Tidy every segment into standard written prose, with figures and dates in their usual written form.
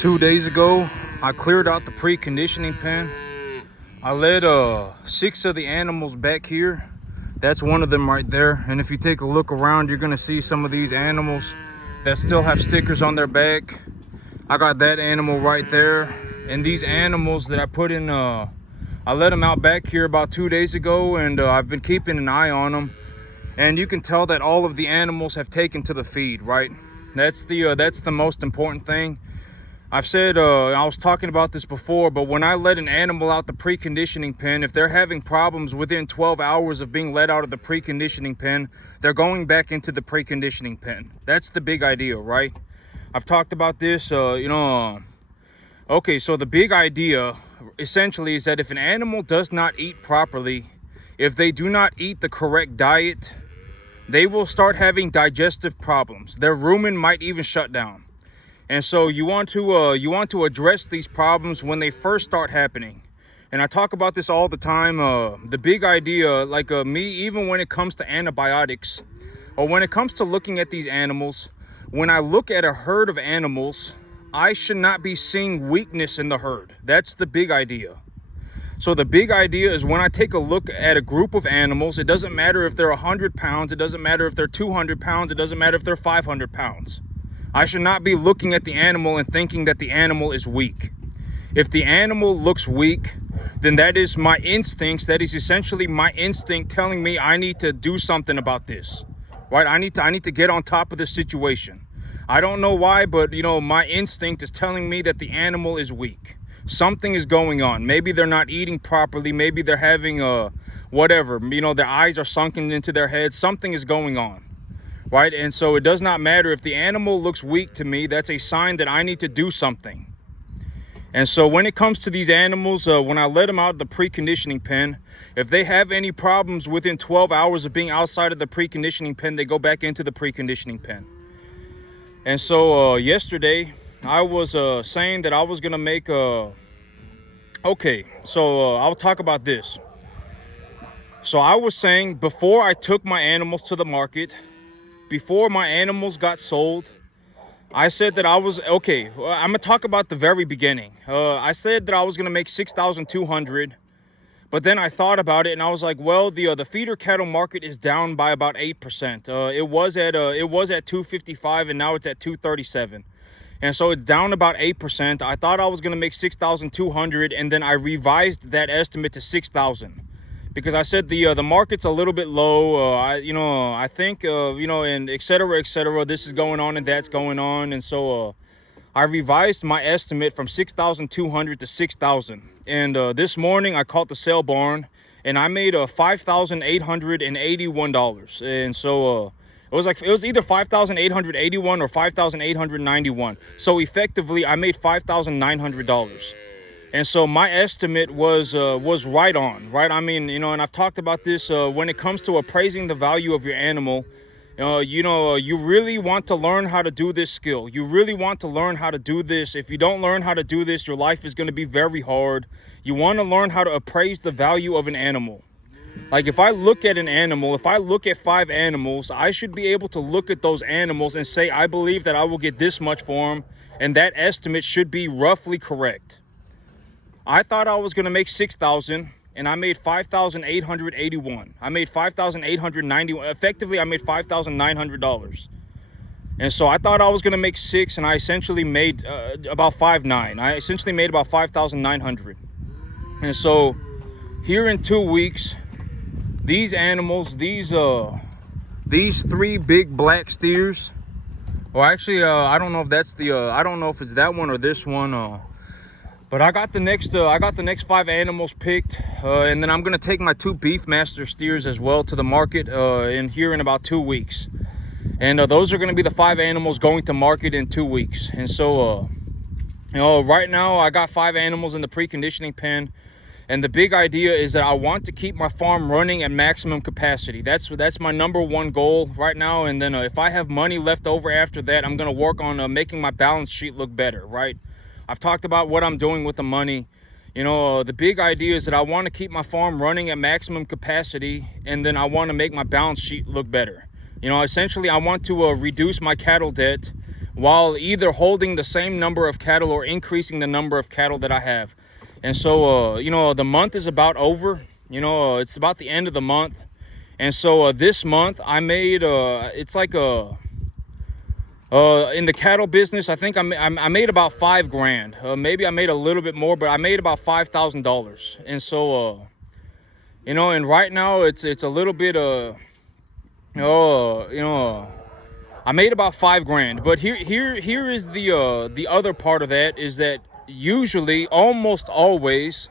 2 days ago, I cleared out the preconditioning pen. I led 6 of the animals back here. That's one of them right there. And if you take a look around, you're gonna see some of these animals that still have stickers on their back. I got that animal right there. And these animals that I put in, I let them out back here about 2 days ago, and I've been keeping an eye on them. And you can tell that all of the animals have taken to the feed, right? That's the most important thing. I've said, I was talking about this before, but when I let an animal out the preconditioning pen, if they're having problems within 12 hours of being let out of the preconditioning pen, they're going back into the preconditioning pen. That's the big idea, right? I've talked about this, okay, so the big idea essentially is that if an animal does not eat properly, if they do not eat the correct diet, they will start having digestive problems. Their rumen might even shut down. And so you want to address these problems when they first start happening. And I talk about this all the time. The big idea, like me, even when it comes to antibiotics, or when it comes to looking at these animals, when I look at a herd of animals, I should not be seeing weakness in the herd. That's the big idea. So the big idea is when I take a look at a group of animals, it doesn't matter if they're 100 pounds, it doesn't matter if they're 200 pounds, it doesn't matter if they're 500 pounds. I should not be looking at the animal and thinking that the animal is weak. If the animal looks weak, then that is my instincts. That is essentially my instinct telling me I need to do something about this, right? I need to get on top of this situation. I don't know why, but my instinct is telling me that the animal is weak. Something is going on. Maybe they're not eating properly. Maybe they're having whatever, their eyes are sunken into their head. Something is going on. Right? And so it does not matter if the animal looks weak to me. That's a sign that I need to do something. And so when it comes to these animals, when I let them out of the preconditioning pen, if they have any problems within 12 hours of being outside of the preconditioning pen, they go back into the preconditioning pen. And so yesterday I was saying that I was gonna make okay, so I'll talk about this. So I was saying before I took my animals to the market, before my animals got sold, I said that I was, okay, I'm gonna talk about the very beginning. I said that I was gonna make 6,200, but then I thought about it and I was like, well, the feeder cattle market is down by about 8%. It was at 255 and now it's at 237. And so it's down about 8%. I thought I was gonna make 6,200 and then I revised that estimate to 6,000. Because I said the market's a little bit low. I think and et cetera, this is going on and that's going on, and so I revised my estimate from 6,200 to 6,000. And this morning I called the sale barn, and I made $5,881. And so it was either 5,881 or 5,891. So effectively, I made $5,900. And so my estimate was right on, right? I mean, and I've talked about this when it comes to appraising the value of your animal. You really want to learn how to do this skill. You really want to learn how to do this. If you don't learn how to do this, your life is going to be very hard. You want to learn how to appraise the value of an animal. Like if I look at an animal, if I look at 5 animals, I should be able to look at those animals and say, I believe that I will get this much for them. And that estimate should be roughly correct. I thought I was going to make 6,000 and I made 5,881. I made 5,891. Effectively, I made $5,900. And so I thought I was going to make 6 and I essentially made about 5,900. I essentially made about 5,900. And so here in 2 weeks, these animals, these 3 big black steers, or actually, I don't know if that's I don't know if it's that one or this one, but I got the next 5 animals picked, and then I'm gonna take my 2 Beefmaster steers as well to the market in about 2 weeks, and those are gonna be the 5 animals going to market in 2 weeks. And so, right now I got 5 animals in the preconditioning pen, and the big idea is that I want to keep my farm running at maximum capacity. That's my number one goal right now. And then if I have money left over after that, I'm gonna work on making my balance sheet look better, right? I've talked about what I'm doing with the money. The big idea is that I want to keep my farm running at maximum capacity, and then I want to make my balance sheet look better. Essentially, I want to reduce my cattle debt while either holding the same number of cattle or increasing the number of cattle that I have. And so, you know, the month is about over. You know, it's about the end of the month. And so this month I made, it's like in the cattle business, I think I made about $5,000. Maybe I made a little bit more, but I made about $5,000. And so, you know, and right now it's a little bit, you know, I made about $5,000. But here is the other part of that, is that usually, almost always,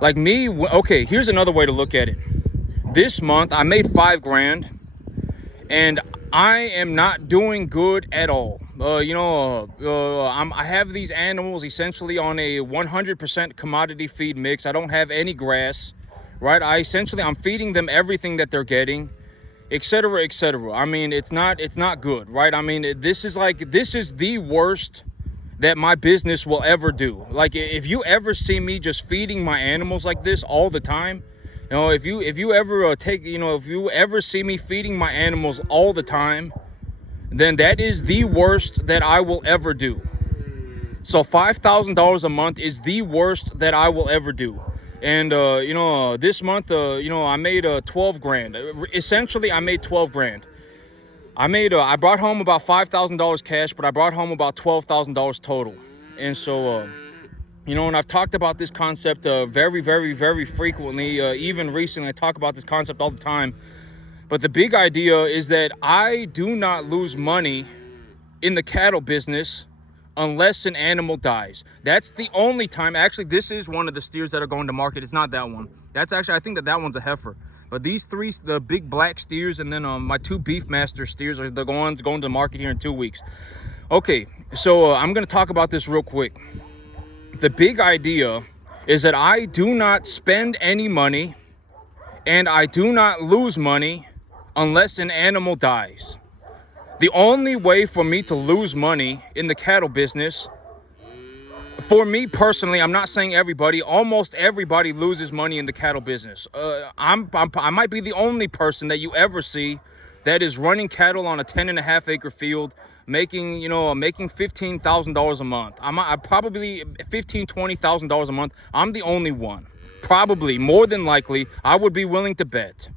like me, okay, here's another way to look at it. This month I made $5,000, and I am not doing good at all. You know, I have these animals essentially on a 100% commodity feed mix. I don't have any grass, right? I'm feeding them everything that they're getting, etc., etc. I mean, it's not good, right? I mean, this is the worst that my business will ever do. Like, if you ever see me just feeding my animals like this all the time, you know, if you ever if you ever see me feeding my animals all the time, then that is the worst that I will ever do. So $5,000 a month is the worst that I will ever do. And you know, this month, you know, I made $12,000. Essentially, I made $12,000. I brought home about $5,000 cash, but I brought home about $12,000 total. And so, you know, and I've talked about this concept very, very, very frequently. Even recently, I talk about this concept all the time. But the big idea is that I do not lose money in the cattle business unless an animal dies. That's the only time. Actually, this is one of the steers that are going to market. It's not that one. That's actually, I think that one's a heifer. But these three, the big black steers, and then my two Beefmaster steers are the ones going to market here in 2 weeks. Okay, so I'm going to talk about this real quick. The big idea is that I do not spend any money and I do not lose money unless an animal dies. The only way for me to lose money in the cattle business, for me personally, I'm not saying everybody, almost everybody loses money in the cattle business. I might be the only person that you ever see that is running cattle on a 10.5 acre field, making $15,000 a month. I probably $20,000 a month. I'm the only one. Probably, more than likely, I would be willing to bet.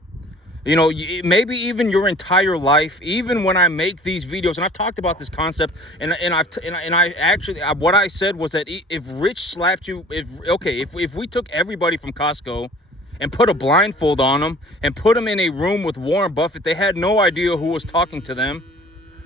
You know, maybe even your entire life, even when I make these videos, and I've talked about this concept, and I actually, what I said was that if Rich slapped you, if we took everybody from Costco and put a blindfold on them and put them in a room with Warren Buffett, they had no idea who was talking to them.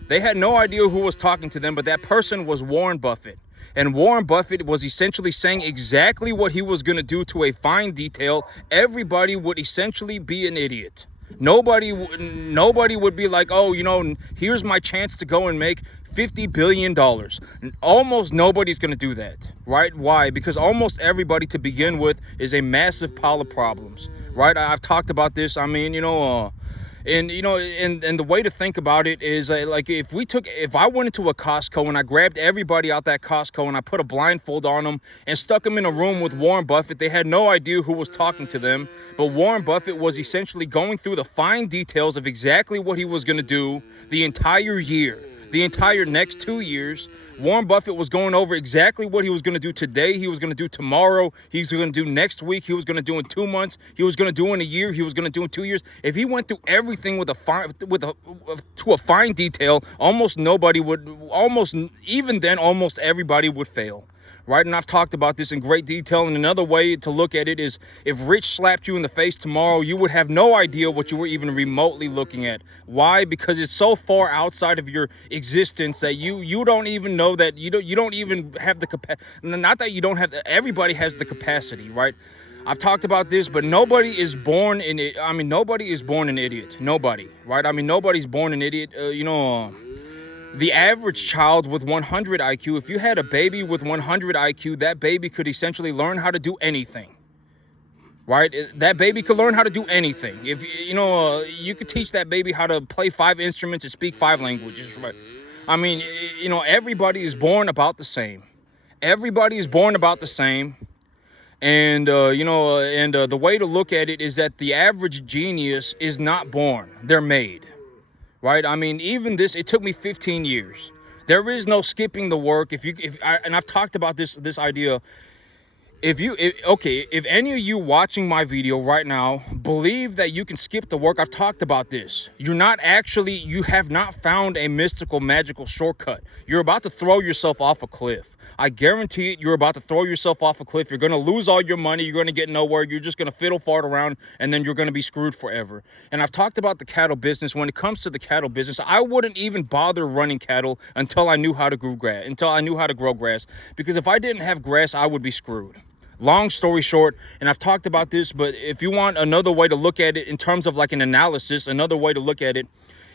They had no idea who was talking to them, but that person was Warren Buffett. And Warren Buffett was essentially saying exactly what he was going to do to a fine detail. Everybody would essentially be an idiot. Nobody would be like, oh, you know, here's my chance to go and make $50 billion. Almost nobody's going to do that, right? Why? Because almost everybody to begin with is a massive pile of problems, right? I've talked about this. I mean, you know, and you know, and the way to think about it is like if I went into a Costco and I grabbed everybody out that Costco and I put a blindfold on them and stuck them in a room with Warren Buffett, they had no idea who was talking to them. But Warren Buffett was essentially going through the fine details of exactly what he was going to do the entire year. The entire next 2 years, Warren Buffett was going over exactly what he was going to do today, he was going to do tomorrow, he was going to do next week, he was going to do in 2 months, he was going to do in a year, he was going to do in 2 years. If he went through everything to a fine detail, almost everybody would fail. Right? And I've talked about this in great detail. And another way to look at it is if Rich slapped you in the face tomorrow, you would have no idea what you were even remotely looking at. Why? Because it's so far outside of your existence that you don't even know that you don't even have the capacity. Not that you don't have, everybody has the capacity, right? I've talked about this, but nobody is born in it. I mean, nobody is born an idiot. Nobody, right? I mean, nobody's born an idiot. The average child with 100 IQ, if you had a baby with 100 IQ, that baby could essentially learn how to do anything, right? That baby could learn how to do anything. If you could teach that baby how to play 5 instruments and speak 5 languages, right? I mean, everybody is born about the same. Everybody is born about the same. And, the way to look at it is that the average genius is not born. They're made. Right? I mean, even this, it took me 15 years. There is no skipping the work. And I've talked about this idea. If any of you watching my video right now believe that you can skip the work, I've talked about this. You have not found a mystical, magical shortcut. You're about to throw yourself off a cliff. I guarantee it, you're about to throw yourself off a cliff. You're going to lose all your money. You're going to get nowhere. You're just going to fiddle fart around, and then you're going to be screwed forever. And I've talked about the cattle business. When it comes to the cattle business, I wouldn't even bother running cattle until I knew how to grow grass. Because if I didn't have grass, I would be screwed. Long story short, and I've talked about this, but if you want another way to look at it in terms of like an analysis, another way to look at it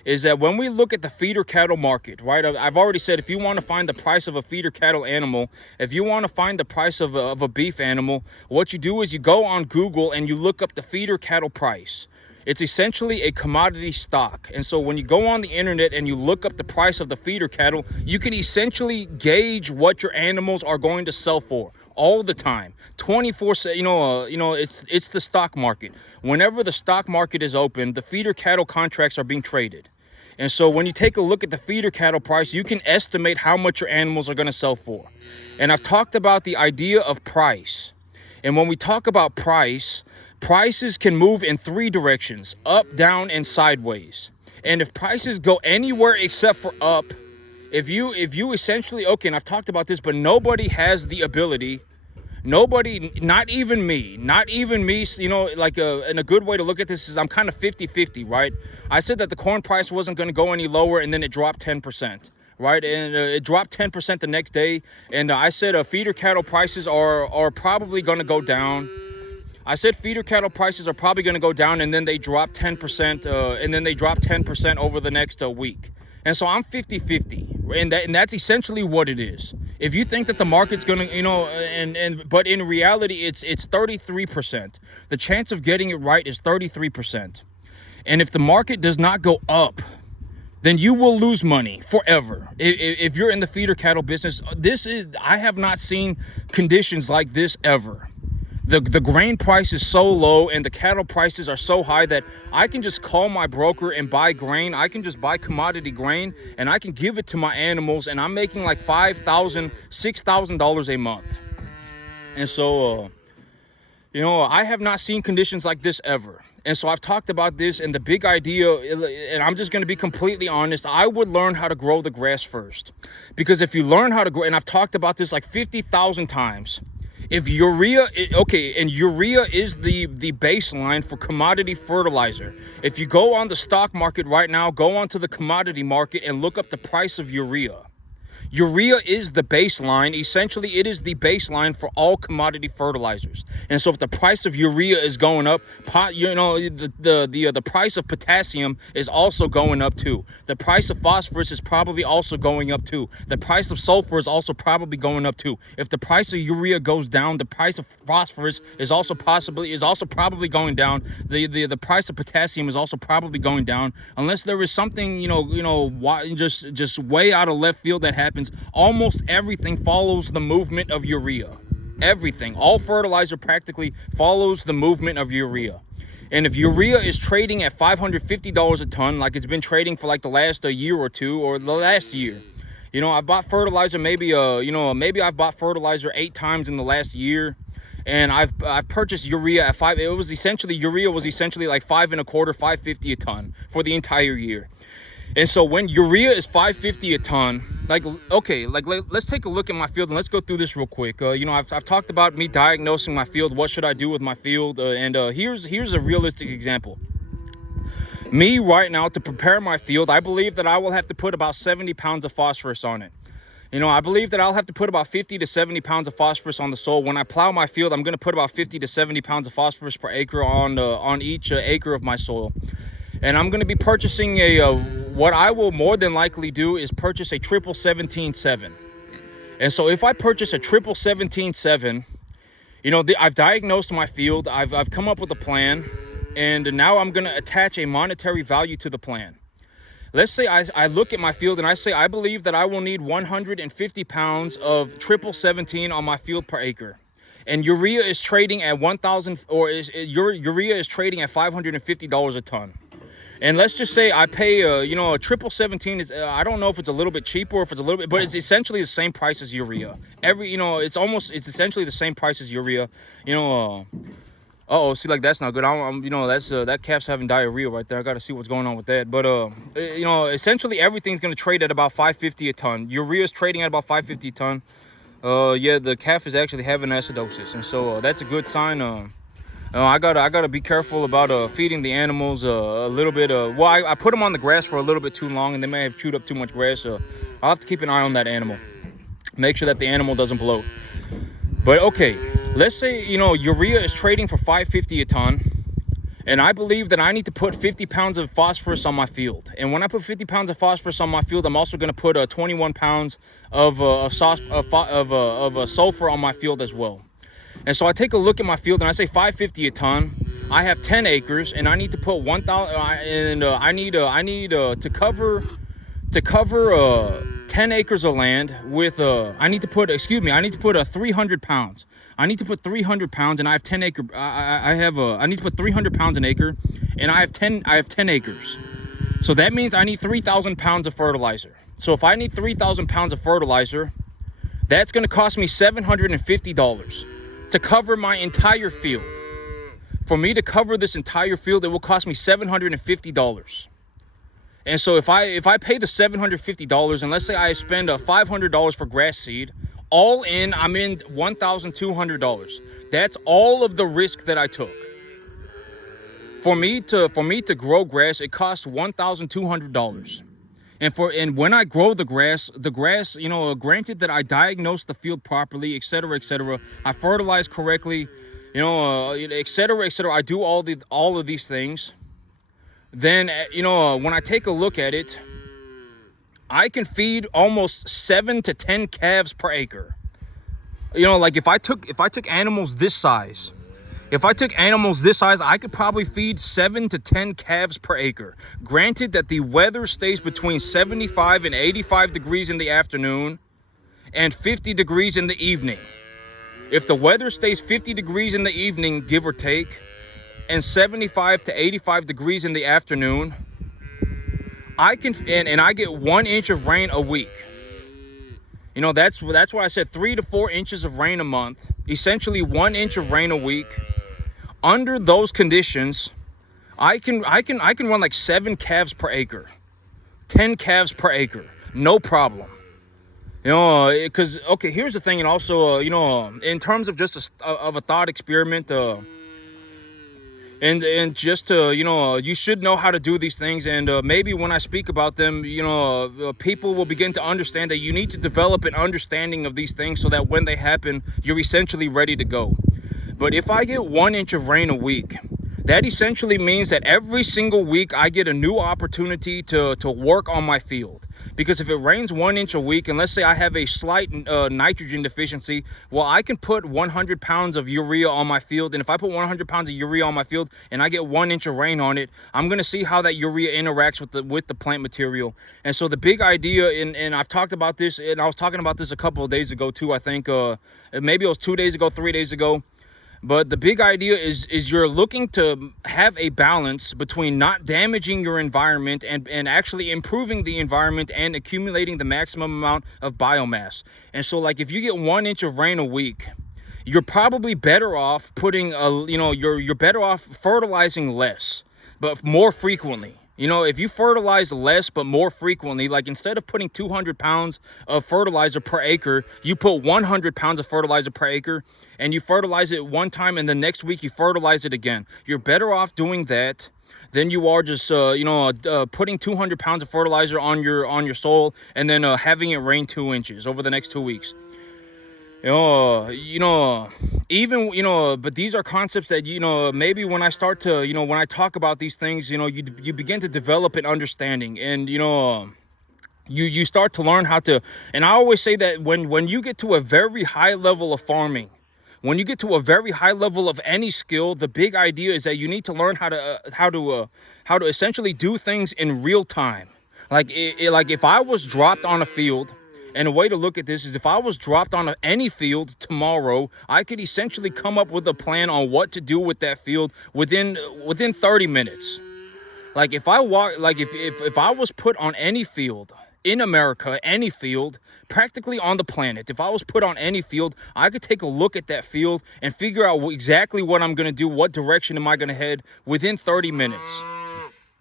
is that when we look at the feeder cattle market, right? I've already said, if you want to find the price of a feeder cattle animal, if you want to find the price of a beef animal, what you do is you go on Google and you look up the feeder cattle price. It's essentially a commodity stock. And so when you go on the internet and you look up the price of the feeder cattle, you can essentially gauge what your animals are going to sell for all the time. 24/7, it's the stock market. Whenever the stock market is open, the feeder cattle contracts are being traded. And so when you take a look at the feeder cattle price, you can estimate how much your animals are going to sell for. And I've talked about the idea of price. And when we talk about prices can move in three directions: up, down, and sideways. And if prices go anywhere except for up, if you essentially, okay, and I've talked about this, but nobody has the ability, not even me, and a good way to look at this is I'm kind of 50-50, right? I said that the corn price wasn't going to go any lower, and then it dropped 10%. Right, and it dropped 10% the next day, and I said feeder cattle prices are probably going to go down. I said feeder cattle prices are probably going to go down, and then they drop 10%, over the next week. And so I'm 50-50, and that's essentially what it is. If you think that the market's going to, but in reality, it's 33%. The chance of getting it right is 33%. And if the market does not go up, then you will lose money forever. If you're in the feeder cattle business, I have not seen conditions like this ever. The grain price is so low and the cattle prices are so high that I can just call my broker and buy grain. I can just buy commodity grain and I can give it to my animals, and I'm making like $5,000, $6,000 a month. And so, I have not seen conditions like this ever. And so I've talked about this, and the big idea, and I'm just going to be completely honest, I would learn how to grow the grass first. Because if you learn how to grow, and I've talked about this like 50,000 times, if urea is the baseline for commodity fertilizer. If you go on the stock market right now, go onto the commodity market and look up the price of urea. Urea is the baseline. Essentially, it is the baseline for all commodity fertilizers. And so if the price of urea is going up, the price of potassium is also going up too. The price of phosphorus is probably also going up too. The price of sulfur is also probably going up too. If the price of urea goes down, the price of phosphorus is also probably going down. The price of potassium is also probably going down, unless there is something just way out of left field that happens. Almost everything follows the movement of urea. Everything, all fertilizer practically follows the movement of urea. And if urea is trading at $550 a ton, like it's been trading for like the last year or two, or the last year, I bought fertilizer maybe I've bought fertilizer 8 times in the last year, and I've purchased urea at urea was essentially like $5.25, $5.50 a ton for the entire year. And so when urea is $5.50 a ton, let's take a look at my field and let's go through this real quick. I've talked about me diagnosing my field. What should I do with my field? Here's a realistic example. Me right now, to prepare my field, I believe that I will have to put about 70 pounds of phosphorus on it. I believe that I'll have to put about 50 to 70 pounds of phosphorus on the soil. When I plow my field, I'm going to put about 50 to 70 pounds of phosphorus per acre on each acre of my soil. And I'm going to be purchasing what I will more than likely do is purchase a 17777. And so if I purchase a 17777, I've diagnosed my field, I've come up with a plan, and now I'm going to attach a monetary value to the plan. Let's say I look at my field and I say I believe that I will need 150 pounds of 777 on my field per acre. And urea is trading at urea is trading at $550 a ton. And let's just say I pay, you know, a triple 17 is, I don't know if it's a little bit cheaper or if it's a little bit, but it's essentially the same price as urea. You know, it's essentially the same price as urea. You know, see, like, that's not good. You know, that calf's having diarrhea right there. I got to see what's going on with that. But, you know, essentially everything's going to trade at about $5.50 a ton. Urea's trading at about $5.50 a ton. Yeah, the calf is actually having acidosis. And so that's a good sign. I gotta be careful about feeding the animals a little bit. Well, I put them on the grass for a little bit too long, and they may have chewed up too much grass. So I'll have to keep an eye on that animal. Make sure that the animal doesn't bloat. But okay, let's say, you know, urea is trading for $5.50 a ton, and I believe that I need to put 50 pounds of phosphorus on my field. And when I put 50 pounds of phosphorus on my field, I'm also going to put 21 pounds of sulfur on my field as well. And so I take a look at my field and I say $5.50 a ton. I have 10 acres and I need to put 1,000, and I need to cover 10 acres of land with I need to put 300 pounds. I need to put 300 pounds, and I have 10 acre. I need to put 300 pounds an acre, and I have 10 acres. So that means I need 3,000 pounds of fertilizer. So if I need 3,000 pounds of fertilizer, that's going to cost me $750 to cover my entire field. For me to cover this entire field, it will cost me $750. And so if I pay the $750, and let's say I spend $500 for grass seed, all in, I'm in $1,200. That's all of the risk that I took. For me to grow grass, it costs $1,200. And when I grow the grass, you know, granted that I diagnose the field properly, etc., I fertilize correctly, you know, etc., I do all of these things. Then, you know, when I take a look at it, I can feed almost 7 to 10 calves per acre. You know, like if I took animals this size. I could probably feed 7 to 10 calves per acre. Granted that the weather stays between 75 and 85 degrees in the afternoon and 50 degrees in the evening. If the weather stays 50 degrees in the evening, give or take, and 75 to 85 degrees in the afternoon, I can, and I get 1 inch of rain a week. You know, that's why I said 3 to 4 inches of rain a month, essentially 1 inch of rain a week. Under those conditions, I can run like 7 calves per acre, 10 calves per acre, no problem. You know, because okay, here's the thing, and also you know, in terms of just a thought experiment, and just to, you know, you should know how to do these things, and maybe when I speak about them, you know, people will begin to understand that you need to develop an understanding of these things so that when they happen, you're essentially ready to go. But if I get 1 inch of rain a week, that essentially means that every single week I get a new opportunity to work on my field. Because if it rains 1 inch a week, and let's say I have a slight nitrogen deficiency, well, I can put 100 pounds of urea on my field. And if I put 100 pounds of urea on my field and I get 1 inch of rain on it, I'm going to see how that urea interacts with the plant material. And so the big idea, and I've talked about this, and I was talking about this a couple of days ago too, I think, maybe it was 2 days ago, 3 days ago. But the big idea is you're looking to have a balance between not damaging your environment and actually improving the environment and accumulating the maximum amount of biomass. And so, like, if you get 1 inch of rain a week, you're probably better off you're better off fertilizing less, but more frequently. You know, if you fertilize less but more frequently, like instead of putting 200 pounds of fertilizer per acre, you put 100 pounds of fertilizer per acre, and you fertilize it one time, and the next week you fertilize it again. You're better off doing that than you are just putting 200 pounds of fertilizer on your soil and then having it rain 2 inches over the next 2 weeks. But these are concepts that, you know, maybe when I start to, you know, when I talk about these things, you know, you begin to develop an understanding, and, you know, you start to learn how to, and I always say that when you get to a very high level of farming, when you get to a very high level of any skill, the big idea is that you need to learn how to essentially do things in real time. Like if I was dropped on a field. And a way to look at this is if I was dropped on any field tomorrow, I could essentially come up with a plan on what to do with that field within 30 minutes. Like if I walk, like if I was put on any field in America, any field, practically on the planet, if I was put on any field, I could take a look at that field and figure out exactly what I'm going to do, what direction am I going to head within 30 minutes.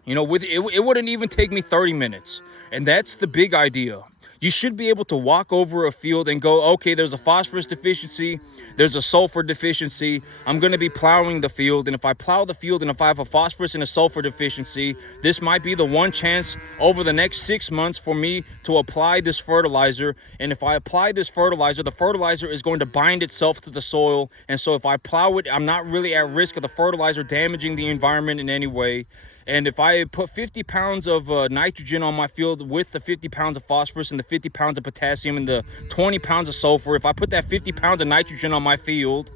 You know, it wouldn't even take me 30 minutes. And that's the big idea. You should be able to walk over a field and go, okay, there's a phosphorus deficiency, there's a sulfur deficiency. I'm going to be plowing the field. And if I plow the field and if I have a phosphorus and a sulfur deficiency, this might be the one chance over the next 6 months for me to apply this fertilizer. And if I apply this fertilizer, the fertilizer is going to bind itself to the soil. And so if I plow it, I'm not really at risk of the fertilizer damaging the environment in any way. And if I put 50 pounds of nitrogen on my field with the 50 pounds of phosphorus and the 50 pounds of potassium and the 20 pounds of sulfur, if I put that 50 pounds of nitrogen on my field,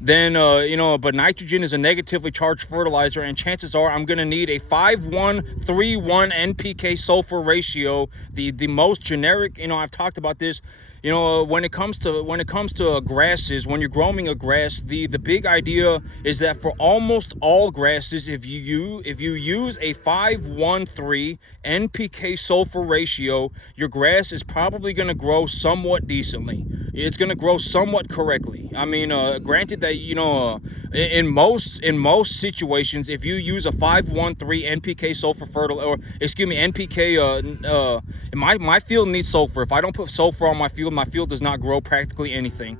then, you know, but nitrogen is a negatively charged fertilizer, and chances are I'm going to need a 5:1:3:1 NPK sulfur ratio, the most generic. You know, I've talked about this. You know, when it comes to grasses, when you're growing a grass, the big idea is that for almost all grasses, if you use a 5:1:3 NPK sulfur ratio, your grass is probably going to grow somewhat decently. It's going to grow somewhat correctly. I mean, granted that, you know, in most situations, if you use a 5:1:3 NPK sulfur NPK, my field needs sulfur. If I don't put sulfur on my field does not grow practically anything.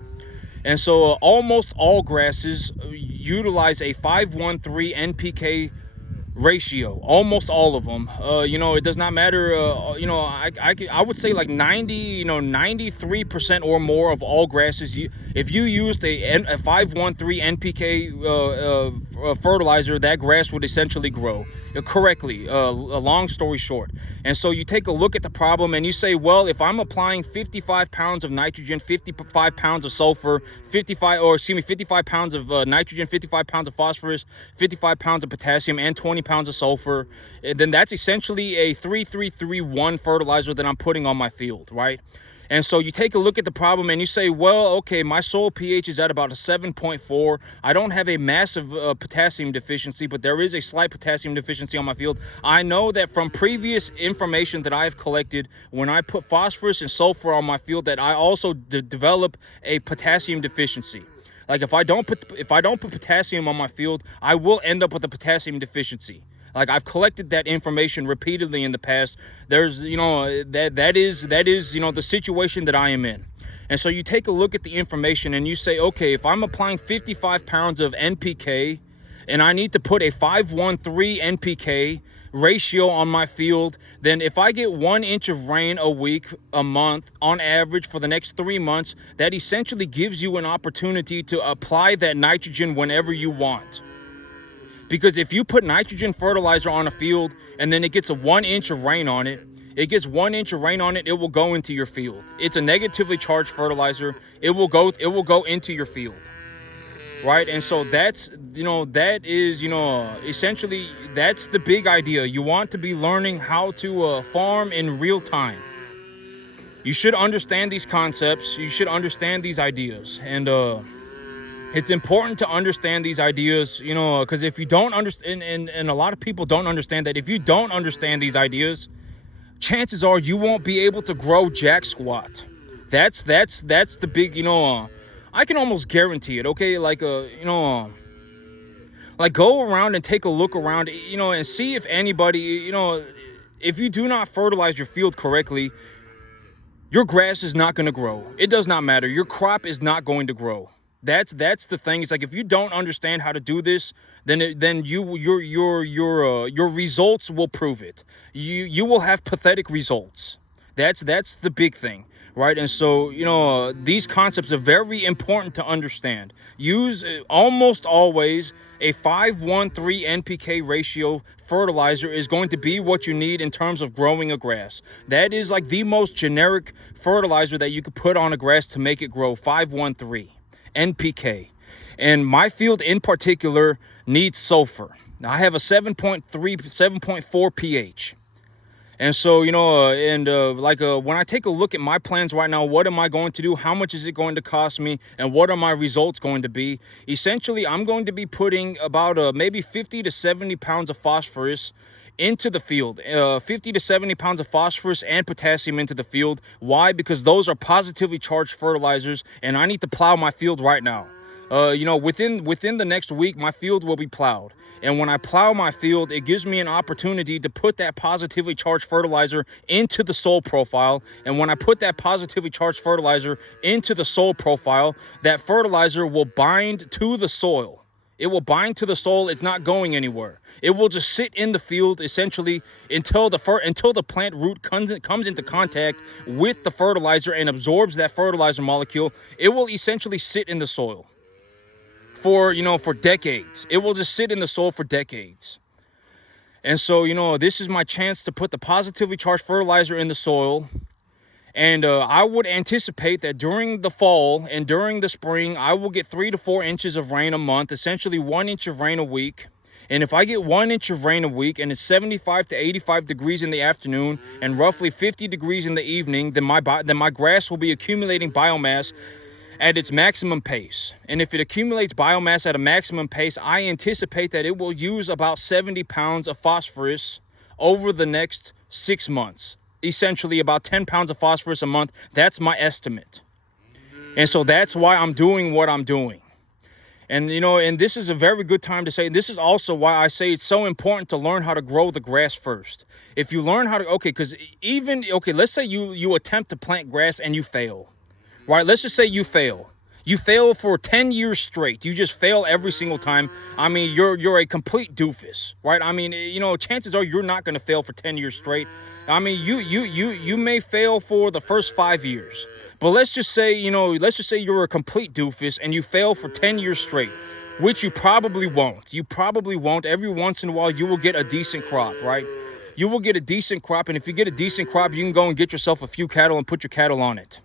And so almost all grasses utilize a 5:1:3 NPK ratio, almost all of them. You know, it does not matter. You know, I would say like 93% or more of all grasses, if you used a 5:1:3 NPK fertilizer, that grass would essentially grow correctly. A long story short. And so you take a look at the problem and you say, well, if I'm applying 55 pounds of nitrogen, 55 pounds of sulfur, 55 pounds of nitrogen, 55 pounds of phosphorus, 55 pounds of potassium, and 20 pounds of sulfur, then that's essentially a 3:3:3:1 fertilizer that I'm putting on my field, right? And so you take a look at the problem and you say, well, okay, my soil pH is at about a 7.4. I don't have a massive potassium deficiency, but there is a slight potassium deficiency on my field. I know that from previous information that I've collected, when I put phosphorus and sulfur on my field, that I also develop a potassium deficiency. Like if I don't put potassium on my field, I will end up with a potassium deficiency. Like I've collected that information repeatedly in the past. There's, you know, that is, you know, the situation that I am in. And so you take a look at the information and you say, okay, if I'm applying 55 pounds of NPK and I need to put a 5:1:3 NPK ratio on my field, then if I get 1 inch of rain a week, a month, on average for the next 3 months, that essentially gives you an opportunity to apply that nitrogen whenever you want. Because if you put nitrogen fertilizer on a field and then it gets a 1 inch of rain on it, it will go into your field. It's a negatively charged fertilizer. It will go into your field. Right? And so that's, you know, that is, you know, essentially that's the big idea. You want to be learning how to farm in real time. You should understand these concepts. You should understand these ideas. And it's important to understand these ideas, you know, because if you don't understand, and a lot of people don't understand that, if you don't understand these ideas, chances are you won't be able to grow jack squat. That's the big, you know, I can almost guarantee it. Okay, like you know, like go around and take a look around, you know, and see if anybody, you know, if you do not fertilize your field correctly, your grass is not going to grow. It does not matter. Your crop is not going to grow. That's the thing. It's like if you don't understand how to do this, then your results will prove it. You will have pathetic results. That's the big thing, right? And so, you know, these concepts are very important to understand. Use almost always a 5:1:3 NPK ratio fertilizer is going to be what you need in terms of growing a grass. That is like the most generic fertilizer that you could put on a grass to make it grow. 5:1:3 NPK. And my field in particular needs sulfur. Now I have a 7.4 pH. And so, you know, when I take a look at my plans right now, what am I going to do? How much is it going to cost me? And what are my results going to be? Essentially, I'm going to be putting about maybe 50 to 70 pounds of phosphorus into the field, 50 to 70 pounds of phosphorus and potassium into the field. Why? Because those are positively charged fertilizers, and I need to plow my field right now. Within the next week, my field will be plowed. And when I plow my field, it gives me an opportunity to put that positively charged fertilizer into the soil profile. And when I put that positively charged fertilizer into the soil profile, that fertilizer will bind to the soil. It will bind to the soil. It's not going anywhere. It will just sit in the field essentially until the plant root comes into contact with the fertilizer and absorbs that fertilizer molecule. It will essentially sit in the soil for decades. It will just sit in the soil for decades. And so, this is my chance to put the positively charged fertilizer in the soil. And I would anticipate that during the fall and during the spring, I will get 3 to 4 inches of rain a month, essentially 1 inch of rain a week. And if I get 1 inch of rain a week and it's 75 to 85 degrees in the afternoon and roughly 50 degrees in the evening, then my grass will be accumulating biomass at its maximum pace. And if it accumulates biomass at a maximum pace, I anticipate that it will use about 70 pounds of phosphorus over the next 6 months. Essentially about 10 pounds of phosphorus a month. That's my estimate. And so that's why I'm doing what I'm doing. And, and this is a very good time to say, this is also why I say it's so important to learn how to grow the grass first. If you learn how to, let's say you attempt to plant grass and you fail. Right, let's just say you fail. You fail for 10 years straight. You just fail every single time. I mean, you're a complete doofus, right? I mean, chances are you're not going to fail for 10 years straight. I mean, you may fail for the first 5 years. But let's just say you're a complete doofus and you fail for 10 years straight, which you probably won't. You probably won't. Every once in a while, you will get a decent crop, right? You will get a decent crop. And if you get a decent crop, you can go and get yourself a few cattle and put your cattle on it.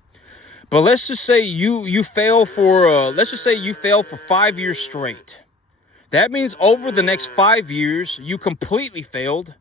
But let's just say you fail for 5 years straight. That means over the next 5 years, you completely failed,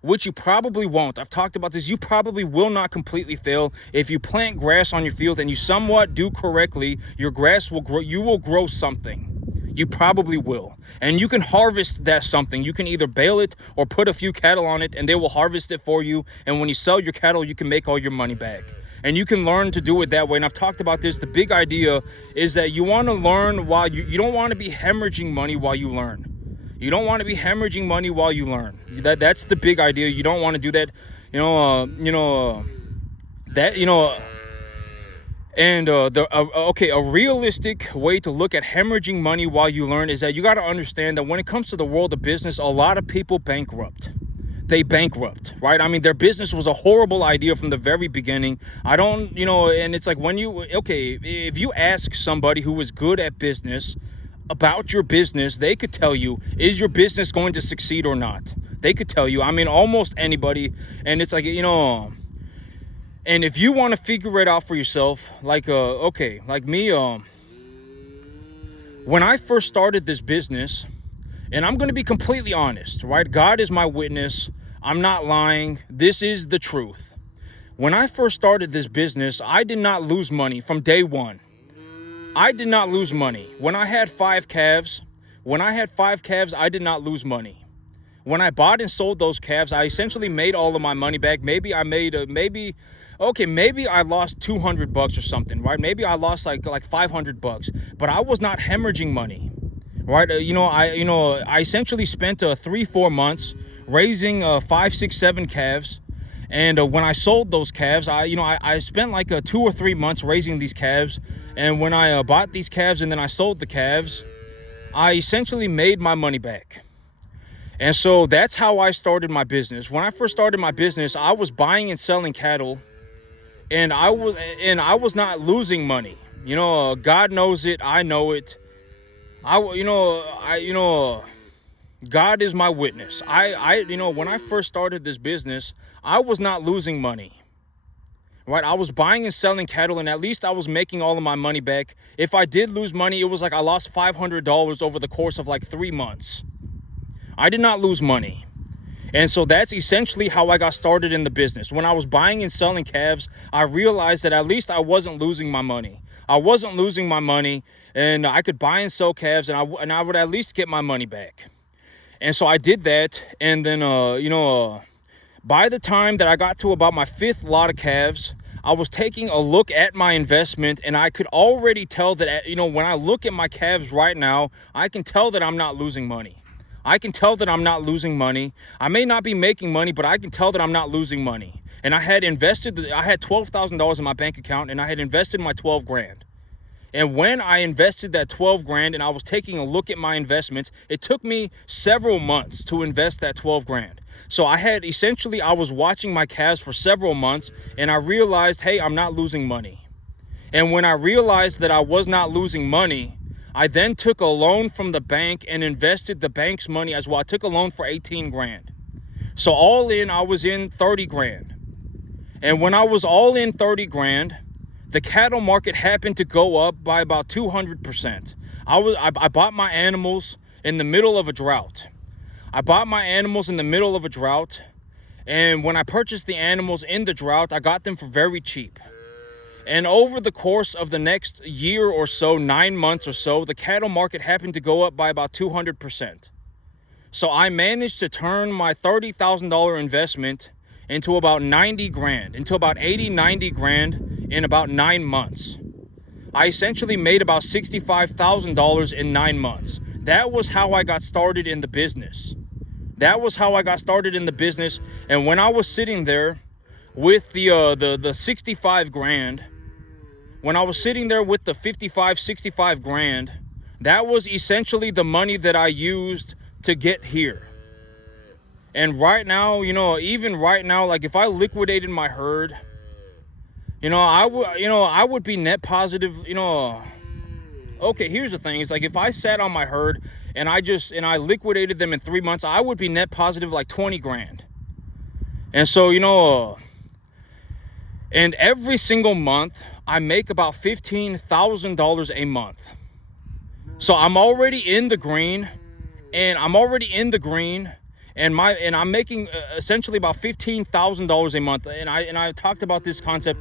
which you probably won't. I've talked about this. You probably will not completely fail. If you plant grass on your field and you somewhat do correctly, your grass will grow. You will grow something. You probably will. And you can harvest that something. You can either bale it or put a few cattle on it and they will harvest it for you. And when you sell your cattle, you can make all your money back. And you can learn to do it that way. And I've talked about this. The big idea is that you want to learn while you don't want to be hemorrhaging money while you learn. You don't want to be hemorrhaging money while you learn. That's the big idea. You don't want to do that. A realistic way to look at hemorrhaging money while you learn is that you got to understand that when it comes to the world of business, a lot of people bankrupt. They bankrupt, right? I mean, their business was a horrible idea from the very beginning. And it's like if you ask somebody who is good at business about your business, they could tell you, is your business going to succeed or not? They could tell you, I mean, almost anybody. And it's like, and if you want to figure it out for yourself, like me, when I first started this business, and I'm going to be completely honest, right? God is my witness. I'm not lying. This is the truth. When I first started this business, I did not lose money from day one. I did not lose money. When I had 5 calves, I did not lose money. When I bought and sold those calves, I essentially made all of my money back. Maybe I lost $200 or something, right? Maybe I lost like $500, but I was not hemorrhaging money. Right, I essentially spent 3-4 months raising 5, 6, 7 calves, and when I sold those calves, I spent like 2 or 3 months raising these calves, and when I bought these calves and then I sold the calves, I essentially made my money back. And so that's how I started my business. When I first started my business, I was buying and selling cattle, and I was not losing money. God knows it. I know it. God is my witness. When I first started this business, I was not losing money, right? I was buying and selling cattle, and at least I was making all of my money back. If I did lose money, it was like I lost $500 over the course of like 3 months. I did not lose money. And so that's essentially how I got started in the business. When I was buying and selling calves, I realized that at least I wasn't losing my money. I wasn't losing my money, and I could buy and sell calves, and I would at least get my money back. And so I did that. And then, by the time that I got to about my 5th lot of calves, I was taking a look at my investment, and I could already tell that, when I look at my calves right now, I can tell that I'm not losing money. I can tell that I'm not losing money. I may not be making money, but I can tell that I'm not losing money. And I had $12,000 in my bank account, and I had invested my 12 grand. And when I invested that 12 grand and I was taking a look at my investments, it took me several months to invest that 12 grand. So I was watching my calves for several months, and I realized, hey, I'm not losing money. And when I realized that I was not losing money, I then took a loan from the bank and invested the bank's money as well. I took a loan for 18 grand. So all in, I was in 30 grand. And when I was all in 30 grand, the cattle market happened to go up by about 200%. I bought my animals in the middle of a drought. And when I purchased the animals in the drought, I got them for very cheap. And over the course of the next year or so, 9 months or so, the cattle market happened to go up by about 200%. So I managed to turn my $30,000 investment into about 90 grand, into about 80, 90 grand in about 9 months. I essentially made about $65,000 in 9 months. That was how I got started in the business. And when I was sitting there with the 65 grand, when I was sitting there with the 65 grand, that was essentially the money that I used to get here. And right now, even right now, like if I liquidated my herd, I would be net positive, Okay, here's the thing. It's like if I sat on my herd and I liquidated them in 3 months, I would be net positive like 20 grand. And so, and every single month I make about $15,000 a month. So I'm already in the green, and I'm making essentially about $15,000 a month. And I talked about this concept.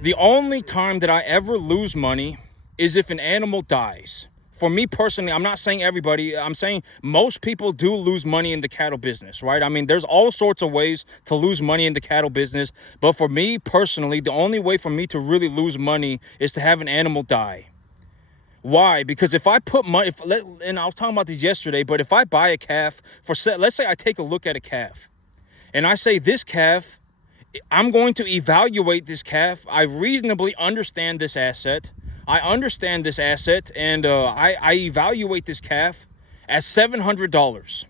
The only time that I ever lose money is if an animal dies. For me personally, I'm not saying everybody, I'm saying most people do lose money in the cattle business, right? I mean, there's all sorts of ways to lose money in the cattle business. But for me personally, the only way for me to really lose money is to have an animal die. Why? Because if I put money, and I was talking about this yesterday, but if I buy a calf let's say I take a look at a calf and I say this calf, I'm going to evaluate this calf. I reasonably understand this asset. And I evaluate this calf at $700.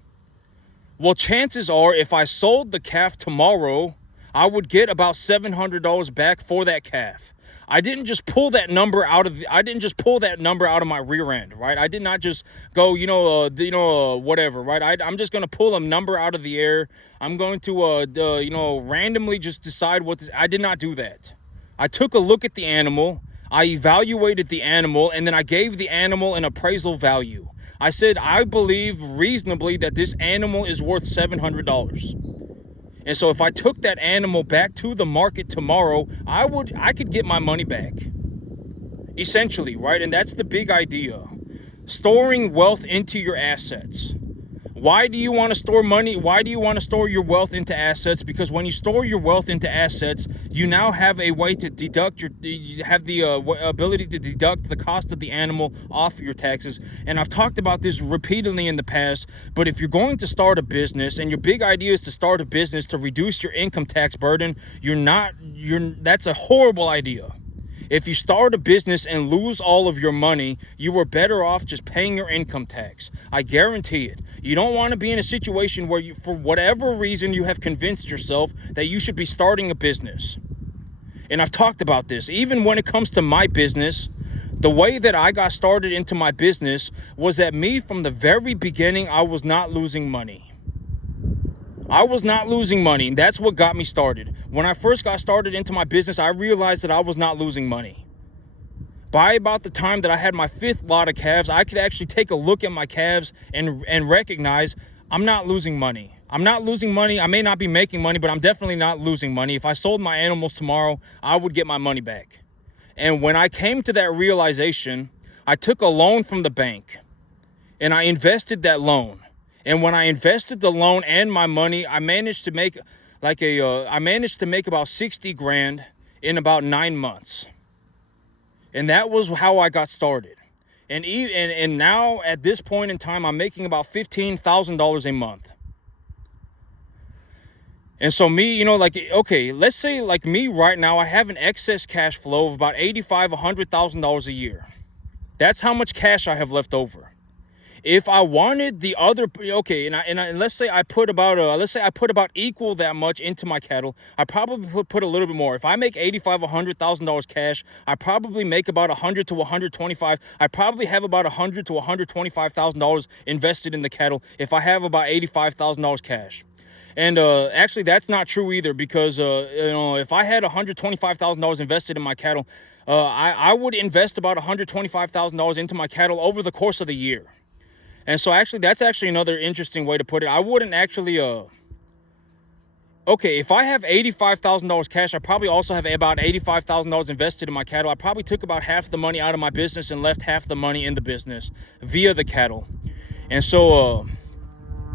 Well, chances are if I sold the calf tomorrow, I would get about $700 back for that calf. I didn't just pull that number out of my rear end, right? I did not just go, whatever, right? I'm just going to pull a number out of the air. I'm going to, randomly just decide I did not do that. I took a look at the animal. I evaluated the animal, and then I gave the animal an appraisal value. I said, I believe reasonably that this animal is worth $700. And so if I took that animal back to the market tomorrow, I could get my money back. Essentially, right? And that's the big idea. Storing wealth into your assets. Why do you want to store money? Why do you want to store your wealth into assets? Because when you store your wealth into assets, you now have a way to you have the ability to deduct the cost of the animal off your taxes. And I've talked about this repeatedly in the past, but if you're going to start a business and your big idea is to start a business to reduce your income tax burden, that's a horrible idea. If you start a business and lose all of your money, you are better off just paying your income tax. I guarantee it. You don't want to be in a situation where for whatever reason, you have convinced yourself that you should be starting a business. And I've talked about this. Even when it comes to my business, the way that I got started into my business was that from the very beginning, I was not losing money. And that's what got me started. When I first got started into my business, I realized that I was not losing money. By about the time that I had my 5th lot of calves, I could actually take a look at my calves and recognize I'm not losing money. I may not be making money, but I'm definitely not losing money. If I sold my animals tomorrow, I would get my money back. And when I came to that realization, I took a loan from the bank and I invested that loan. And when I invested the loan and my money, I managed to make about 60 grand in about 9 months. And that was how I got started. And now at this point in time, I'm making about $15,000 a month. And so me, you know, like, okay, let's say like me right now, I have an excess cash flow of about $100,000 a year. That's how much cash I have left over. If I wanted the other, okay, and let's say I put about equal that much into my cattle, I probably put a little bit more. If I make $100,000 cash, I probably make about 100 to 125. I probably have about 100 to 125,000 invested in the cattle if I have about $85,000 cash. And actually, that's not true either, because you know, if I had $125,000 invested in my cattle, I would invest about $125,000 into my cattle over the course of the year. And so actually, that's actually another interesting way to put it. I wouldn't actually, okay, if I have $85,000 cash, I probably also have about $85,000 invested in my cattle. I probably took about half the money out of my business and left half the money in the business via the cattle. And so,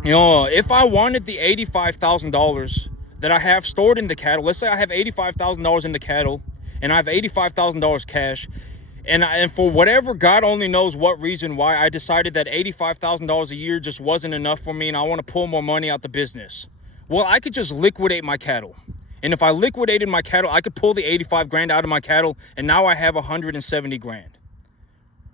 you know, if I wanted the $85,000 that I have stored in the cattle, let's say I have $85,000 in the cattle and I have $85,000 cash, and for whatever, God only knows what reason why, I decided that $85,000 a year just wasn't enough for me and I want to pull more money out the business. Well, I could just liquidate my cattle. And if I liquidated my cattle, I could pull the 85 grand out of my cattle, and now I have 170 grand.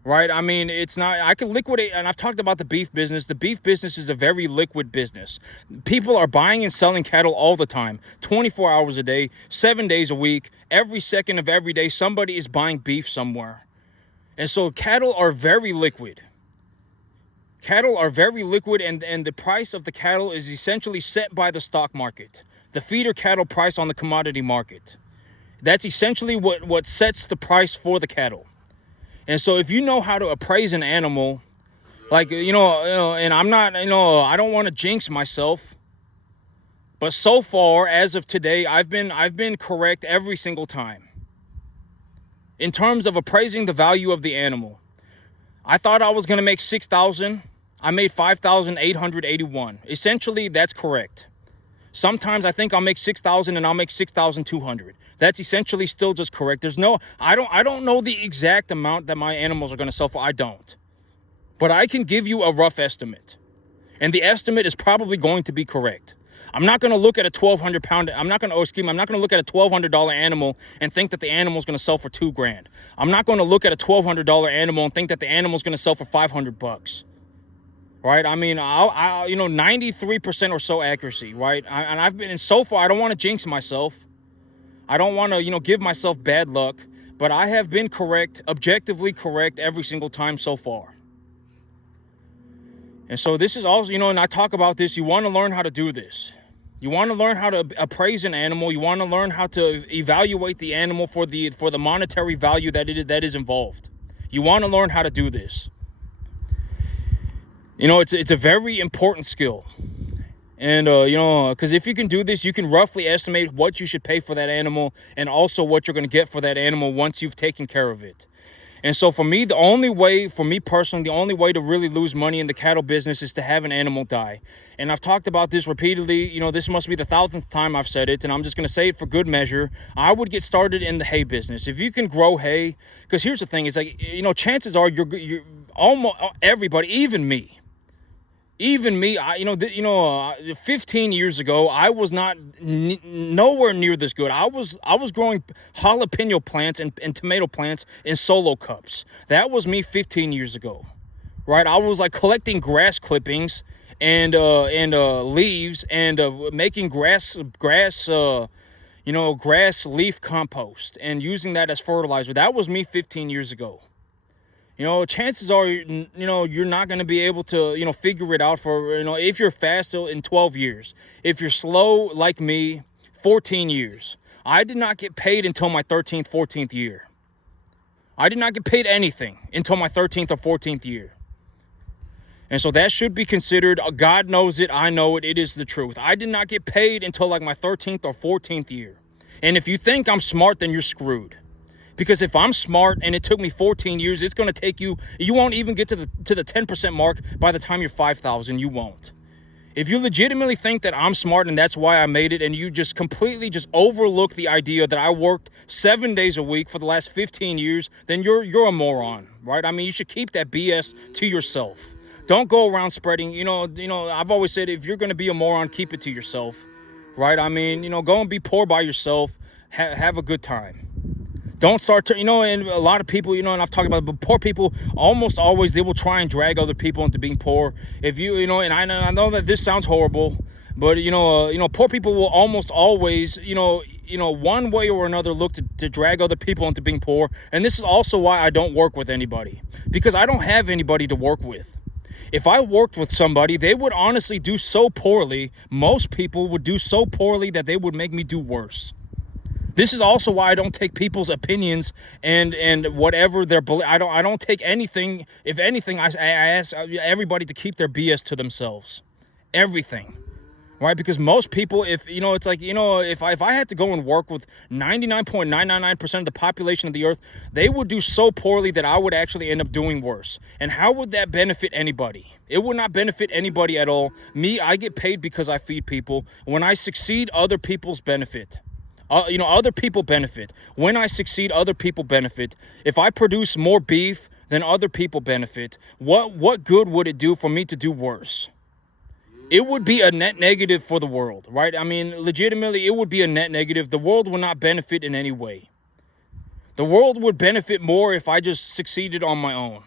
Right? I mean, it's not, I can liquidate, and I've talked about the beef business. The beef business is a very liquid business. People are buying and selling cattle all the time, 24 hours a day, 7 days a week, every second of every day, somebody is buying beef somewhere. And so cattle are very liquid. Cattle are very liquid, and the price of the cattle is essentially set by the stock market, the feeder cattle price on the commodity market. That's essentially what sets the price for the cattle. And so if you know how to appraise an animal, like, you know, and I'm not, you know, I don't want to jinx myself, but so far, as of today, I've been correct every single time. In terms of appraising the value of the animal, I thought I was going to make $6,000. I made $5,881. Essentially, that's correct. Sometimes I think I'll make $6,000 and I'll make $6,200. That's essentially still just correct. There's no, I don't know the exact amount that my animals are going to sell for. I don't. But I can give you a rough estimate. And the estimate is probably going to be correct. I'm not going to look at a 1,200 pound, I'm not going to look at a $1,200 animal and think that the animal is going to sell for $2 grand. I'm not going to look at a $1,200 animal and think that the animal is going to sell for $500. Right? I mean, I'll you know, 93% or so accuracy, right? And so far, I don't want to jinx myself. I don't want to, you know, give myself bad luck, but I have been correct, objectively correct every single time so far. And so this is also, you know, and I talk about this, you want to learn how to do this. You want to learn how to appraise an animal. You want to learn how to evaluate the animal for the monetary value that is involved. You want to learn how to do this. You know, it's a very important skill. And, you know, because if you can do this, you can roughly estimate what you should pay for that animal and also what you're going to get for that animal once you've taken care of it. And so for me, for me personally, the only way to really lose money in the cattle business is to have an animal die. And I've talked about this repeatedly. You know, this must be the 1,000th time I've said it, and I'm just going to say it for good measure. I would get started in the hay business. If you can grow hay, because here's the thing, it's like, you know, chances are you're almost everybody, even me, I 15 years ago, I was not nowhere near this good. I was growing jalapeno plants and tomato plants in solo cups. That was me 15 years ago, right? I was like collecting grass clippings and leaves and making grass leaf compost and using that as fertilizer. That was me 15 years ago. You know, chances are, you know, you're not going to be able to, you know, figure it out for, you know, if you're fast in 12 years. If you're slow like me, 14 years. I did not get paid until my 13th, 14th year. I did not get paid anything until my 13th or 14th year. And so that should be considered, God knows it, I know it, it is the truth. I did not get paid until like my 13th or 14th year. And if you think I'm smart, then you're screwed. Because if I'm smart and it took me 14 years, it's going to take you won't even get to the 10% mark by the time you're 5,000. You won't. If you legitimately think that I'm smart and that's why I made it, and you just completely just overlook the idea that I worked 7 days a week for the last 15 years, then you're a moron, right? I mean, you should keep that BS to yourself. Don't go around spreading, I've always said, if you're going to be a moron, keep it to yourself, right? I mean, go and be poor by yourself. Have a good time. Don't start to, and a lot of people, and I've talked about it, but poor people, almost always, they will try and drag other people into being poor. If and I know that this sounds horrible, but, poor people will almost always, one way or another look to drag other people into being poor. And this is also why I don't work with anybody, because I don't have anybody to work with. If I worked with somebody, they would honestly do so poorly. Most people would do so poorly that they would make me do worse. This is also why I don't take people's opinions and whatever their belief. I don't take anything. If anything, I ask everybody to keep their BS to themselves. Everything, right? Because most people, if it's like, if I had to go and work with 99.999% of the population of the earth, they would do so poorly that I would actually end up doing worse. And how would that benefit anybody? It would not benefit anybody at all. Me, I get paid because I feed people. When I succeed, other people's benefit. Other people benefit. When I succeed, other people benefit. If I produce more beef, then other people benefit. What good would it do for me to do worse? It would be a net negative for the world, right? I mean, legitimately, it would be a net negative. The world would not benefit in any way. The world would benefit more if I just succeeded on my own.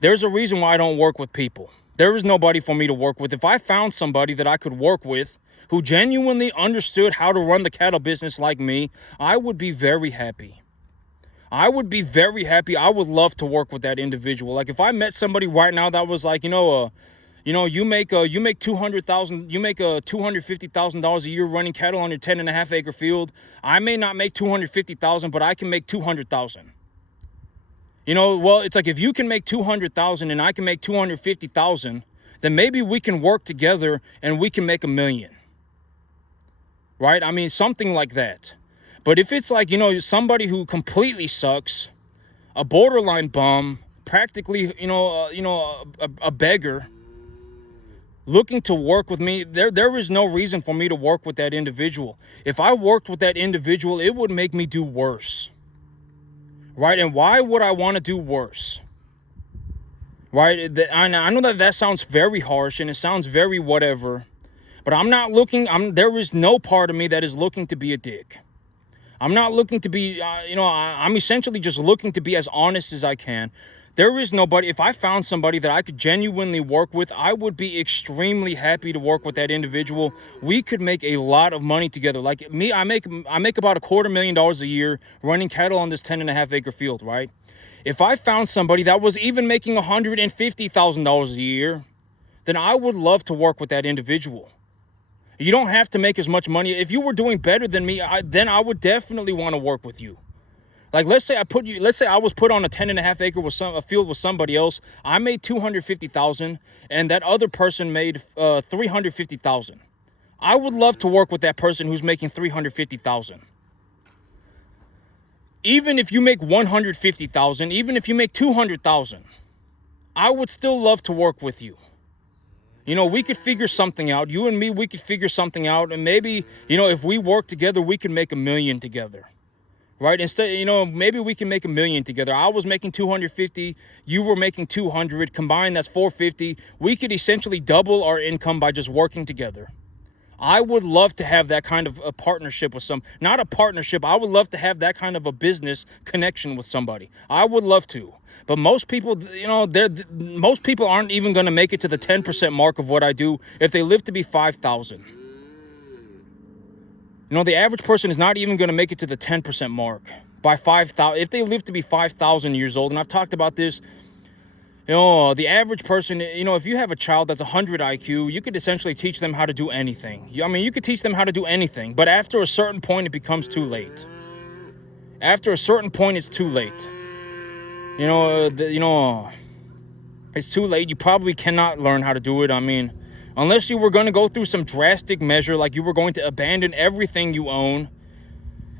There's a reason why I don't work with people. There is nobody for me to work with. If I found somebody that I could work with, who genuinely understood how to run the cattle business like me, I would be very happy. I would be very happy. I would love to work with that individual. Like, if I met somebody right now that was like, you make $250,000 a year running cattle on your 10.5 acre field. I may not make $250,000, but I can make $200,000. Well, it's like, if you can make $200,000 and I can make $250,000, then maybe we can work together and we can make $1 million. Right? I mean, something like that. But if it's like, somebody who completely sucks, a borderline bum, practically, a beggar, looking to work with me, there is no reason for me to work with that individual. If I worked with that individual, it would make me do worse. Right? And why would I want to do worse? Right? I know that sounds very harsh and it sounds very whatever. But I'm not looking, there is no part of me that is looking to be a dick. I'm not looking to be, I'm essentially just looking to be as honest as I can. There is nobody, if I found somebody that I could genuinely work with, I would be extremely happy to work with that individual. We could make a lot of money together. Like me, I make about $250,000 a year running cattle on this 10.5 acre field, right? If I found somebody that was even making $150,000 a year, then I would love to work with that individual. You don't have to make as much money. If you were doing better than me, then I would definitely want to work with you. Like, let's say I was put on a 10.5 acre a field with somebody else. I made $250,000 and that other person made $350,000. I would love to work with that person who's making $350,000. Even if you make $150,000, even if you make $200,000, I would still love to work with you. We could figure something out. You and me, we could figure something out. And maybe, if we work together, we could make $1 million together. Right? Instead, maybe we can make $1 million together. I was making 250. You were making 200. Combined, that's 450. We could essentially double our income by just working together. I would love to have that kind of a partnership with not a partnership. I would love to have that kind of a business connection with somebody. I would love to. But most people, most people aren't even going to make it to the 10% mark of what I do if they live to be 5,000. The average person is not even going to make it to the 10% mark by 5,000. If they live to be 5,000 years old, and I've talked about this, the average person, if you have a child that's 100 IQ, you could essentially teach them how to do anything. You could teach them how to do anything, but after a certain point, it becomes too late. After a certain point, it's too late. It's too late. You probably cannot learn how to do it. I mean, unless you were going to go through some drastic measure, like you were going to abandon everything you own.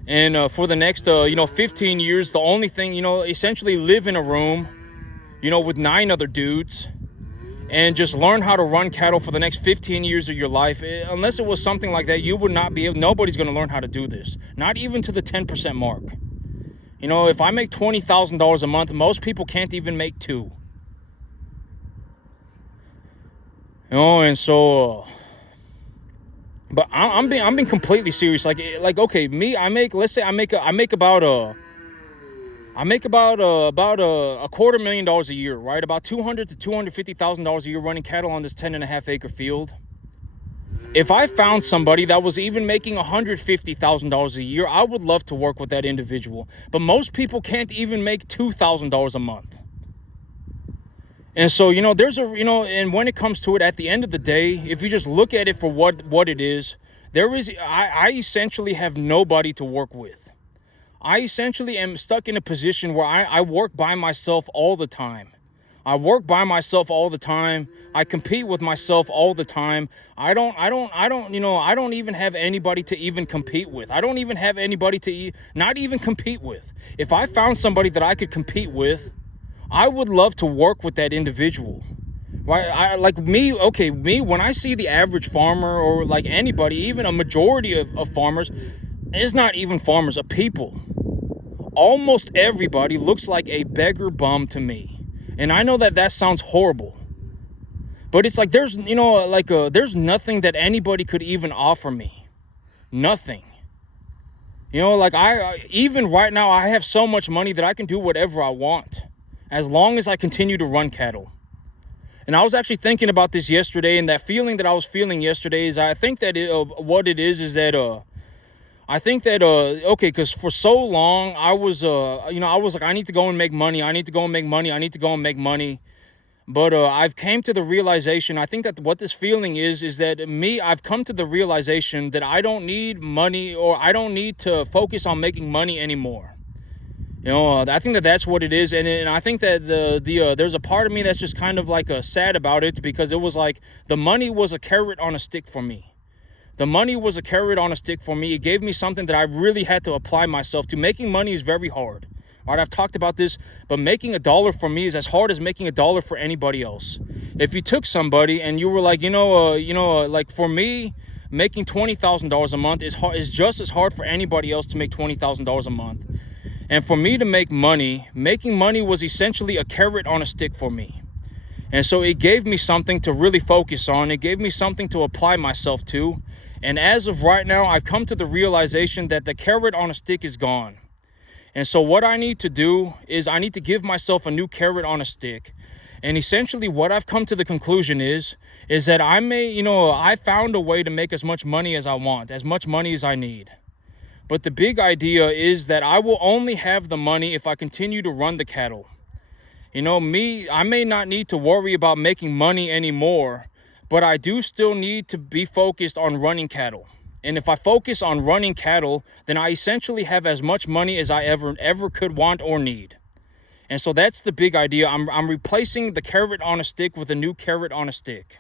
And for the next, 15 years, the only thing, essentially live in a room, with 9 other dudes and just learn how to run cattle for the next 15 years of your life. Unless it was something like that, you would not be able, nobody's going to learn how to do this. Not even to the 10% mark. You know, if I make $20,000 a month, most people can't even make $2. You know, and so, but I'm being completely serious. Like, okay, me, let's say I make about a $250,000 a year, right? About $200,000 to $250,000 a year running cattle on this 10.5 acre field. If I found somebody that was even making $150,000 a year, I would love to work with that individual. But most people can't even make $2,000 a month. And so, you know, and when it comes to it, at the end of the day, if you just look at it for what it is, I essentially have nobody to work with. I essentially am stuck in a position where I work by myself all the time. I work by myself all the time. I compete with myself all the time. I don't even have anybody to even compete with. I don't even have anybody to not even compete with. If I found somebody that I could compete with, I would love to work with that individual, right? When I see the average farmer, or like anybody, even a majority of farmers, it's not even farmers, of people. Almost everybody looks like a beggar bum to me. And I know that sounds horrible, but it's like there's nothing that anybody could even offer me. Nothing. You know, like even right now, I have so much money that I can do whatever I want, as long as I continue to run cattle. And I was actually thinking about this yesterday, and that feeling that I was feeling yesterday is, I think that because for so long I was like, I need to go and make money. But I've came to the realization, I think that what this feeling is that I've come to the realization that I don't need money, or I don't need to focus on making money anymore. You know, I think that's what it is. And I think that there's a part of me that's just kind of like sad about it, because it was like the money was a carrot on a stick for me. The money was a carrot on a stick for me. It gave me something that I really had to apply myself to. Making money is very hard. All right, I've talked about this, but making $1 for me is as hard as making $1 for anybody else. If you took somebody and you were like, like for me, making $20,000 a month is just as hard for anybody else to make $20,000 a month. And for me to make money, making money was essentially a carrot on a stick for me. And so it gave me something to really focus on. It gave me something to apply myself to. And as of right now, I've come to the realization that the carrot on a stick is gone. And so what I need to do is I need to give myself a new carrot on a stick. And essentially what I've come to the conclusion is that I found a way to make as much money as I want, as much money as I need. But the big idea is that I will only have the money if I continue to run the cattle. You know, I may not need to worry about making money anymore, but I do still need to be focused on running cattle. And if I focus on running cattle, then I essentially have as much money as I ever could want or need. And so that's the big idea. I'm replacing the carrot on a stick with a new carrot on a stick.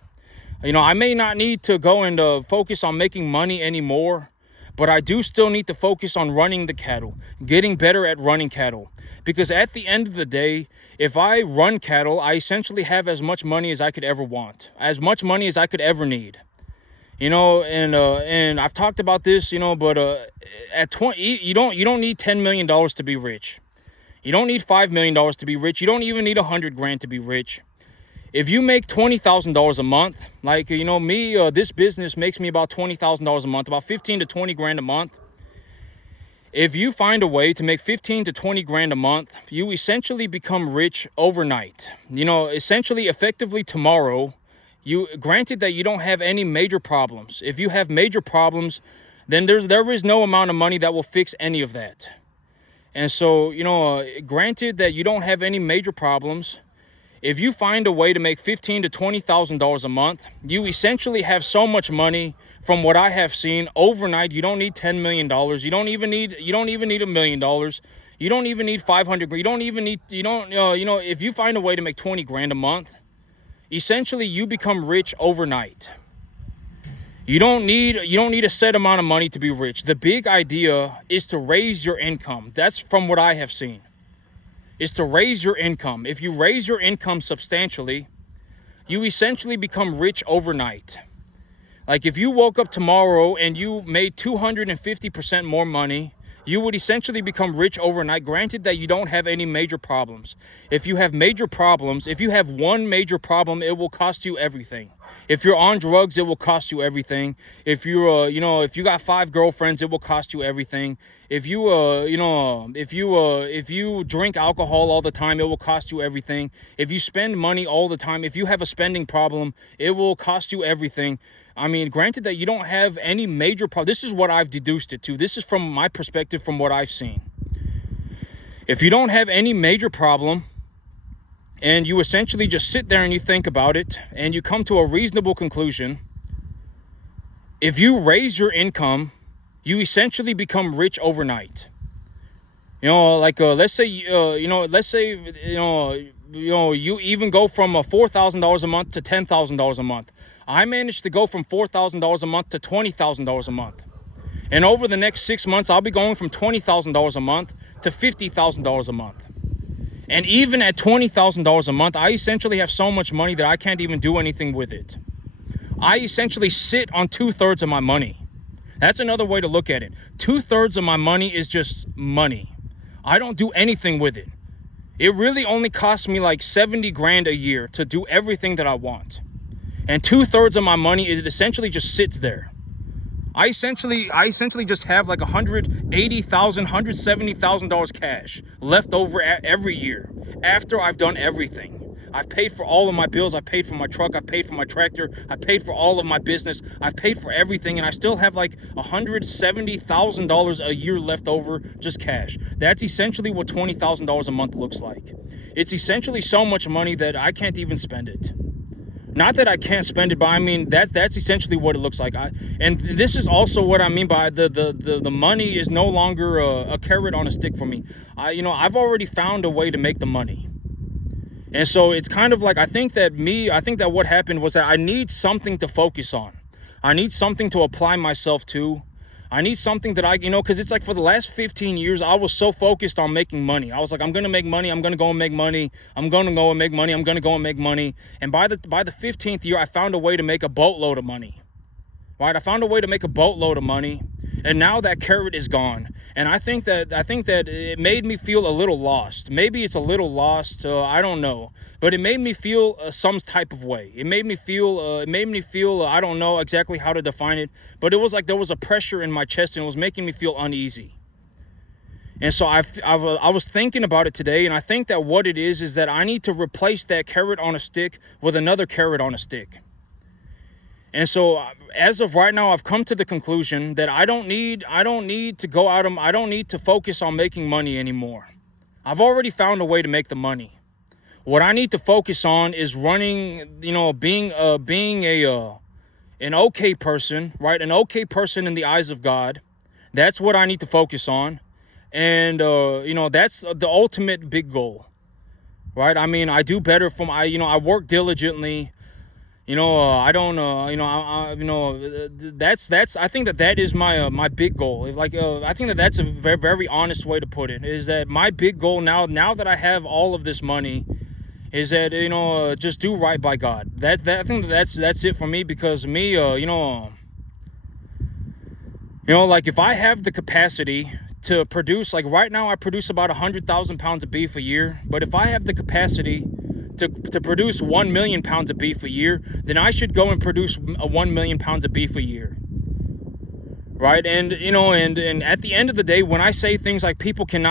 You know, I may not need to go and focus on making money anymore, but I do still need to focus on running the cattle, getting better at running cattle. Because at the end of the day, if I run cattle, I essentially have as much money as I could ever want, as much money as I could ever need. You know, and I've talked about this, you know, but at 20, you don't need $10 million to be rich. You don't need $5 million to be rich. You don't even need $100,000 to be rich. If you make $20,000 a month, like, you know, this business makes me about $20,000 a month, about 15 to 20 grand a month. If you find a way to make 15 to 20 grand a month, you essentially become rich overnight. You know, essentially, effectively tomorrow, granted that you don't have any major problems. If you have major problems, then there is no amount of money that will fix any of that. And so, you know, granted that you don't have any major problems, if you find a way to make $15,000 to $20,000 a month, you essentially have so much money. From what I have seen, overnight, you don't need $10 million. You don't even need $1 million. You don't even need 500. If you find a way to make 20 grand a month, essentially you become rich overnight. You don't need a set amount of money to be rich. The big idea is to raise your income. That's from what I have seen. Is to raise your income. If you raise your income substantially, you essentially become rich overnight. Like if you woke up tomorrow and you made 250% more money, you would essentially become rich overnight, granted that you don't have any major problems. If you have major problems, if you have one major problem, it will cost you everything. If you're on drugs, it will cost you everything. If you're, if you got 5 girlfriends, it will cost you everything. If you, if you drink alcohol all the time, it will cost you everything. If you spend money all the time, if you have a spending problem, it will cost you everything. I mean, granted that you don't have any major problem. This is what I've deduced it to. This is from my perspective, from what I've seen. If you don't have any major problem, and you essentially just sit there and you think about it, and you come to a reasonable conclusion, if you raise your income, you essentially become rich overnight. Let's say you even go from $4,000 a month to $10,000 a month. I managed to go from $4,000 a month to $20,000 a month. And over the next 6 months, I'll be going from $20,000 a month to $50,000 a month. And even at $20,000 a month, I essentially have so much money that I can't even do anything with it. I essentially sit on 2/3 of my money. That's another way to look at it. 2/3 of my money is just money. I don't do anything with it. It really only costs me like 70 grand a year to do everything that I want. And 2/3 of my money, it essentially just sits there. I essentially just have like $180,000, $170,000 cash left over every year after I've done everything. I've paid for all of my bills. I've paid for my truck. I've paid for my tractor. I've paid for all of my business. I've paid for everything. And I still have like $170,000 a year left over, just cash. That's essentially what $20,000 a month looks like. It's essentially so much money that I can't even spend it. Not that I can't spend it, but I mean, that's essentially what it looks like. And this is also what I mean by the money is no longer a carrot on a stick for me. I've already found a way to make the money. And so it's kind of like, I think that what happened was that I need something to focus on. I need something to apply myself to. I need something that because it's like for the last 15 years, I was so focused on making money. I was like, I'm going to make money. I'm going to go and make money. I'm going to go and make money. I'm going to go and make money. And by the 15th year, I found a way to make a boatload of money. Right? I found a way to make a boatload of money. And now that carrot is gone. And I think that it made me feel a little lost. Maybe it's a little lost. I don't know. But it made me feel some type of way. It made me feel, I don't know exactly how to define it. But it was like there was a pressure in my chest and it was making me feel uneasy. And so I was thinking about it today. And I think that what it is that I need to replace that carrot on a stick with another carrot on a stick. And so as of right now, I've come to the conclusion that I don't need to focus on making money anymore. I've already found a way to make the money. What I need to focus on is running, being an okay person, right? An okay person in the eyes of God. That's what I need to focus on. And, that's the ultimate big goal, right? I mean, I do better I work diligently. I think that is my big goal. I think that that's a very, very honest way to put it, is that my big goal now that I have all of this money is that, just do right by God. I think that's it for me, because me, if I have the capacity to produce, like right now I produce about 100,000 pounds of beef a year, but if I have the capacity to produce 1 million pounds of beef a year, then I should go and produce 1 million pounds of beef a year. Right? And, and at the end of the day, when I say things like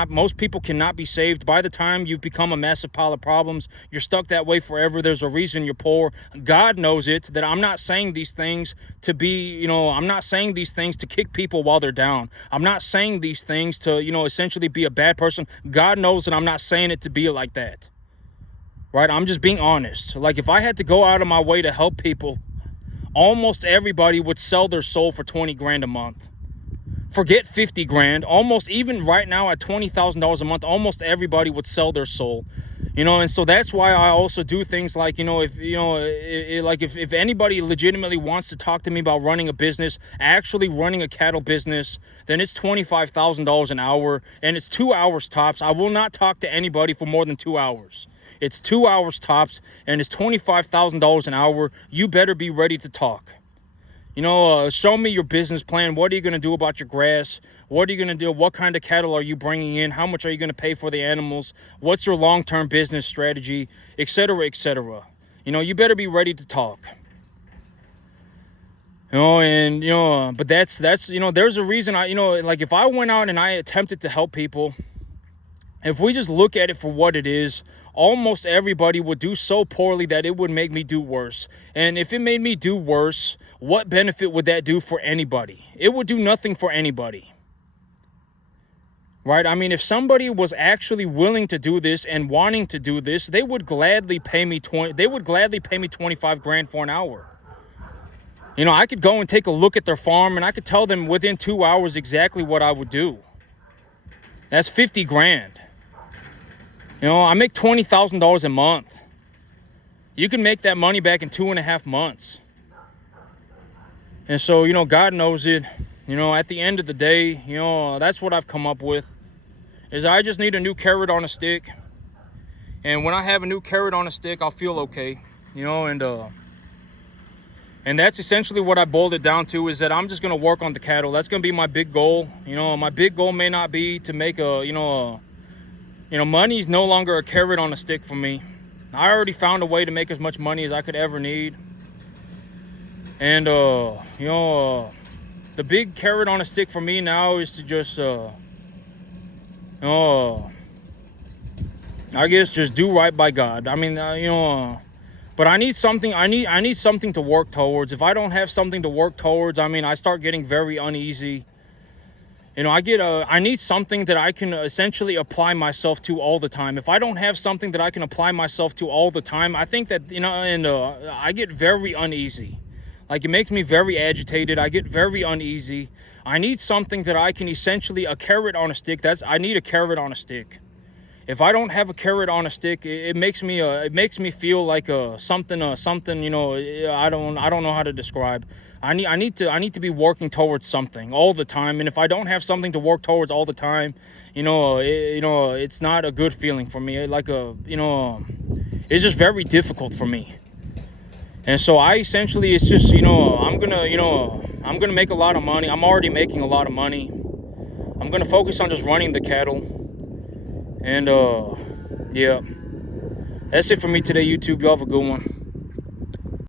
most people cannot be saved, by the time you've become a massive pile of problems, you're stuck that way forever. There's a reason you're poor. God knows it, that I'm not saying these things to be, I'm not saying these things to kick people while they're down. I'm not saying these things to, essentially be a bad person. God knows that I'm not saying it to be like that. Right? I'm just being honest. Like, if I had to go out of my way to help people, almost everybody would sell their soul for 20 grand a month. Forget 50 grand. Almost, even right now at $20,000 a month, almost everybody would sell their soul. And so that's why I also do things like, if anybody legitimately wants to talk to me about running a business, actually running a cattle business, then it's $25,000 an hour, and it's 2 hours tops. I will not talk to anybody for more than 2 hours. It's 2 hours tops, and it's $25,000 an hour. You better be ready to talk. You know, show me your business plan. What are you going to do about your grass? What are you going to do? What kind of cattle are you bringing in? How much are you going to pay for the animals? What's your long-term business strategy, etc., etc.? You know, you better be ready to talk. You know, and, you know, but that's, you know, there's a reason you know, like if I went out and I attempted to help people, if we just look at it for what it is, almost everybody would do so poorly that it would make me do worse. And if it made me do worse, what benefit would that do for anybody? It would do nothing for anybody. Right? I mean, if somebody was actually willing to do this and wanting to do this, they would gladly pay me 25 grand for an hour. You know, I could go and take a look at their farm and I could tell them within 2 hours exactly what I would do. That's 50 grand. You know, I make $20,000 a month. You can make that money back in 2.5 months. And so, you know, God knows it. You know, at the end of the day, you know, that's what I've come up with. Is I just need a new carrot on a stick. And when I have a new carrot on a stick, I'll feel okay. You know, and that's essentially what I boiled it down to, is that I'm just going to work on the cattle. That's going to be my big goal. You know, my big goal may not be to make money's no longer a carrot on a stick for me. I already found a way to make as much money as I could ever need. And, the big carrot on a stick for me now is to just, I guess just do right by God. I mean, but I need something, I need something to work towards. If I don't have something to work towards, I mean, I start getting very uneasy. You know, I need something that I can essentially apply myself to all the time. If I don't have something that I can apply myself to all the time, I think that, you know, and I get very uneasy. Like, it makes me very agitated. I get very uneasy. I need something that I can essentially, a carrot on a stick. I need a carrot on a stick. If I don't have a carrot on a stick, it makes me feel like something, you know, I don't know how to describe. I need to be working towards something all the time. And if I don't have something to work towards all the time, it's not a good feeling for me. It's just very difficult for me. And so it's just, I'm gonna make a lot of money. I'm already making a lot of money. I'm gonna focus on just running the cattle. And yeah, that's it for me today, YouTube. Y'all have a good one.